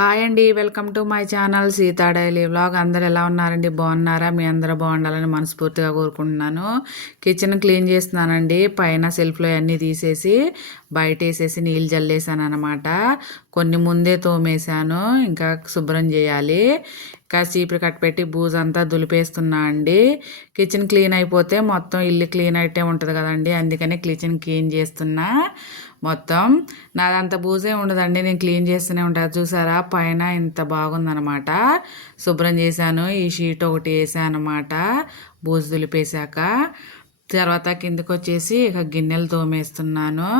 Hi అండి, welcome to my channel Sita daily vlog. అందరు ఎలా ఉన్నారండి? బాగున్నారా? మీ అందరూ బాగుండాలని మనస్ఫూర్తిగా కోరుకుంటున్నాను. కిచెన్ క్లీన్ చేస్తున్నానండి. పైన సెల్ఫ్లో అన్నీ తీసేసి బయట వేసేసి నీళ్ళు జల్లేసాను అనమాట. కొన్ని ముందే తోమేశాను, ఇంకా శుభ్రం చేయాలి. ఇంకా చీపురు కట్ పెట్టి బూజంతా దులిపేస్తున్నా అండి. కిచెన్ క్లీన్ అయిపోతే మొత్తం ఇల్లు క్లీన్ అయితే ఉంటుంది కదండి, అందుకని కిచెన్ క్లీన్ చేస్తున్నా. మొత్తం నాదంత బూజే ఉండదండి, నేను క్లీన్ చేస్తూనే ఉంటాను. చూసారా పైన ఇంత బాగుందనమాట. శుభ్రం చేశాను. ఈ షీట్ ఒకటి వేసాను అనమాట బూజు దులిపేశాక. తర్వాత కిందకు వచ్చేసి ఇక గిన్నెలు తోమేస్తున్నాను.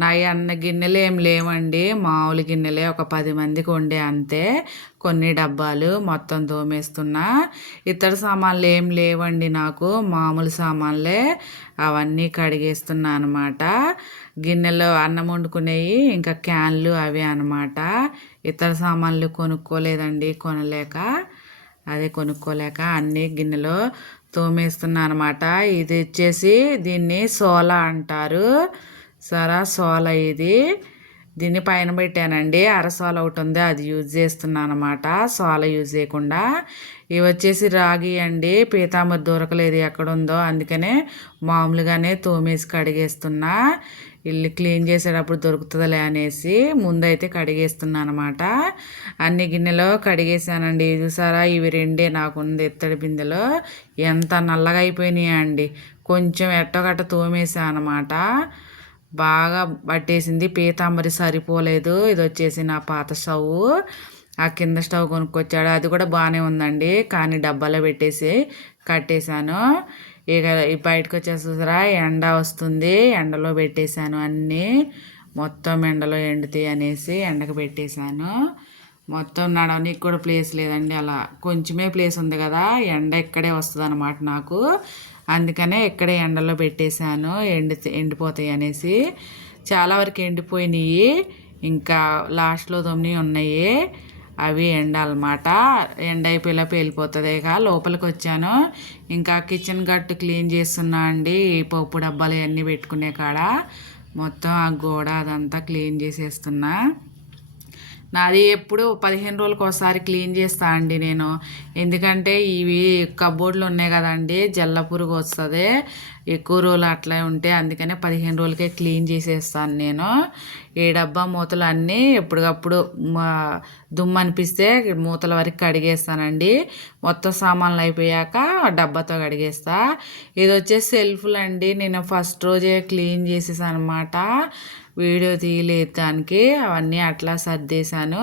నా అన్న గిన్నెలు ఏం లేవండి, మామూలు గిన్నెలే, ఒక 10 మందికి వండే అంతే. కొన్ని డబ్బాలు మొత్తం తోమేస్తున్నా. ఇతర సామాన్లు ఏం లేవండి నాకు, మామూలు సామాన్లే, అవన్నీ కడిగేస్తున్నా అనమాట. గిన్నెలు అన్నం వండుకునేవి, ఇంకా క్యాన్లు అవి అనమాట. ఇతర సామాన్లు కొనుక్కోలేదండి, కొనుక్కోలేక అన్నీ గిన్నెలో తోమేస్తున్నా అనమాట. ఇది వచ్చేసి దీన్ని సోలా అంటారు. సోలా ఇది. దీన్ని పైన పెట్టానండి. అరసోల ఒకటి ఉంది, అది యూజ్ చేస్తున్నాను అనమాట, సోల యూజ్ చేయకుండా. ఇవి వచ్చేసి రాగి అండి, పీతాంబరి దొరకలేదు ఎక్కడుందో, అందుకనే మామూలుగానే తోమేసి కడిగేస్తున్నా. ఇల్లు క్లీన్ చేసేటప్పుడు దొరుకుతుందిలే అనేసి ముందైతే కడిగేస్తున్నా అనమాట. అన్ని గిన్నెలో కడిగేసానండి. చూసారా, ఇవి రెండే నాకుంది ఇత్తడి బిందెలో. ఎంత నల్లగా అయిపోయినాయి అండి. కొంచెం ఎట్టగట్ట తోమేసా అనమాట. బాగా పట్టేసింది, పీతాంబరి సరిపోలేదు. ఇది వచ్చేసి నా పాత స్టవ్. ఆ కింద స్టవ్ కొనుక్కొచ్చాడు, అది కూడా బాగానే ఉందండి, కానీ డబ్బాలో పెట్టేసి కట్టేశాను. ఇక బయటకు వచ్చేసి చూసారా, ఎండ వస్తుంది, ఎండలో పెట్టేశాను అన్నీ. మొత్తం ఎండలో ఎండుతాయి అనేసి ఎండకు పెట్టేశాను. మొత్తం నడవనికి కూడా ప్లేస్ లేదండి, అలా కొంచెమే ప్లేస్ ఉంది కదా, ఎండ ఇక్కడే వస్తుంది అనమాట నాకు. అందుకనే ఇక్కడే ఎండలో పెట్టేశాను, ఎండిపోతాయి అనేసి. చాలా వరకు ఎండిపోయినాయి, ఇంకా లాస్ట్లో 9 ఉన్నాయి, అవి ఎండాలన్నమాట. ఎండ అయిపోయేలోపు వెళ్ళిపోతుంది. ఇక లోపలికి వచ్చాను, ఇంకా కిచెన్ గట్టు క్లీన్ చేస్తున్నా అండి. ఈ పప్పు డబ్బాలు ఇవన్నీ పెట్టుకునే కాడ మొత్తం ఆ గోడ అదంతా క్లీన్ చేసేస్తున్నా. నాది ఎప్పుడు 15 రోజులకు ఒకసారి క్లీన్ చేస్తా అండి నేను, ఎందుకంటే ఇవి కబోర్డ్లు ఉన్నాయి కదండి, జల్ల పురుగు వస్తుంది ఎక్కువ రోజులు అట్లా ఉంటే, అందుకనే 15 రోజులకే క్లీన్ చేసేస్తాను నేను. ఈ డబ్బా మూతలు అన్నీ ఎప్పటికప్పుడు దుమ్ము అనిపిస్తే మూతల వరకు కడిగేస్తానండి. మొత్తం సామాన్లు అయిపోయాక డబ్బాతో కడిగేస్తా. ఇది వచ్చేసి సెల్ఫ్లు అండి, నేను ఫస్ట్ రోజే క్లీన్ చేసేసాను అనమాట, వీడియో తీయలేదు దానికి. అవన్నీ అట్లా సర్దేశాను.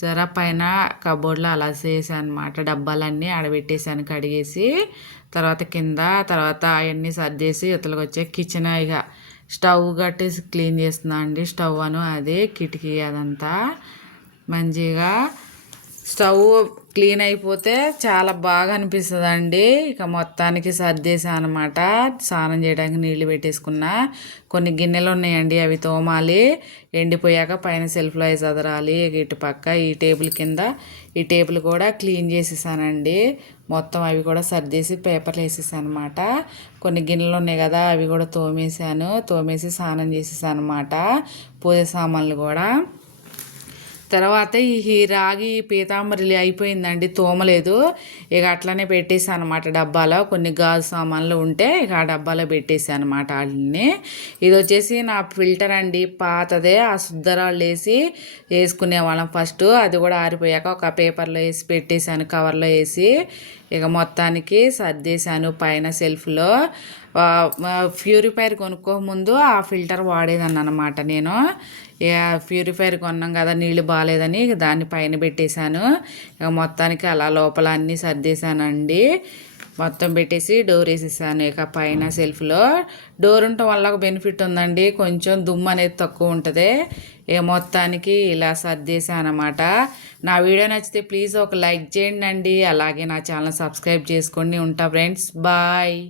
జర పైన కబోర్డ్లో అలా చేశాను అనమాట, డబ్బాలన్నీ ఆడబెట్టేశాను కడిగేసి. తర్వాత కింద తర్వాత అవన్నీ సర్దేసి ఇతలకు వచ్చే కిచెన్ ఇక స్టవ్ గట్టి క్లీన్ చేస్తున్నా అండి. స్టవ్ అది కిటికీ అదంతా మంచిగా స్టవ్ క్లీన్ అయిపోతే చాలా బాగా అనిపిస్తుంది అండి. ఇక మొత్తానికి సర్దేశాను అనమాట. స్నానం చేయడానికి నీళ్లు పెట్టేసుకున్నా. కొన్ని గిన్నెలు ఉన్నాయండి, అవి తోమాలి. ఎండిపోయాక పైన సెల్ఫ్లో అవి చదరాలి. ఇటు పక్క ఈ టేబుల్ కింద ఈ టేబుల్ కూడా క్లీన్ చేసేసానండి. మొత్తం అవి కూడా సర్దేసి పేపర్లు వేసేసాను అనమాట. కొన్ని గిన్నెలు ఉన్నాయి కదా, అవి కూడా తోమేసి స్నానం చేసేసాను అనమాట. పూజ సామాన్లు కూడా. తర్వాత ఈ రాగి పీతాంబరి అయిపోయిందండి, తోమలేదు. ఇక అట్లనే పెట్టేసాను అనమాట డబ్బాలో. కొన్ని గాజు సామాన్లు ఉంటే ఇక ఆ డబ్బాలో పెట్టేసాను అనమాట వాటిని. ఇది వచ్చేసి నా ఫిల్టర్ అండి, పాతదే. ఆ శుద్ధరాళ్ళు వేసుకునేవాళ్ళం ఫస్ట్, అది కూడా ఆరిపోయాక ఒక పేపర్లో వేసి పెట్టేశాను, కవర్లో వేసి. ఇక మొత్తానికి సర్దేశాను పైన సెల్ఫ్లో. ప్యూరిఫైర్ కొనుక్కోకముందు ఆ ఫిల్టర్ వాడేదాన్ని అనమాట నేను. ప్యూరిఫైర్ కొన్నాం కదా, నీళ్ళు బాగాలేదని దాన్ని పైన పెట్టేశాను. ఇక మొత్తానికి అలా లోపల అన్నీ సర్దేశానండి. మొత్తం పెట్టేసి డోర్ వేసేసాను. ఇక పైన సెల్ఫ్లో డోర్ ఉండటం వల్ల ఒక బెనిఫిట్ ఉందండి, కొంచెం దుమ్ము అనేది తక్కువ ఉంటుంది. ఇక మొత్తానికి ఇలా సర్దేశాను అనమాట. నా వీడియో నచ్చితే ప్లీజ్ ఒక లైక్ చేయండి అండి, అలాగే నా ఛానల్ సబ్స్క్రైబ్ చేసుకోండి. ఉంటా ఫ్రెండ్స్, బాయ్.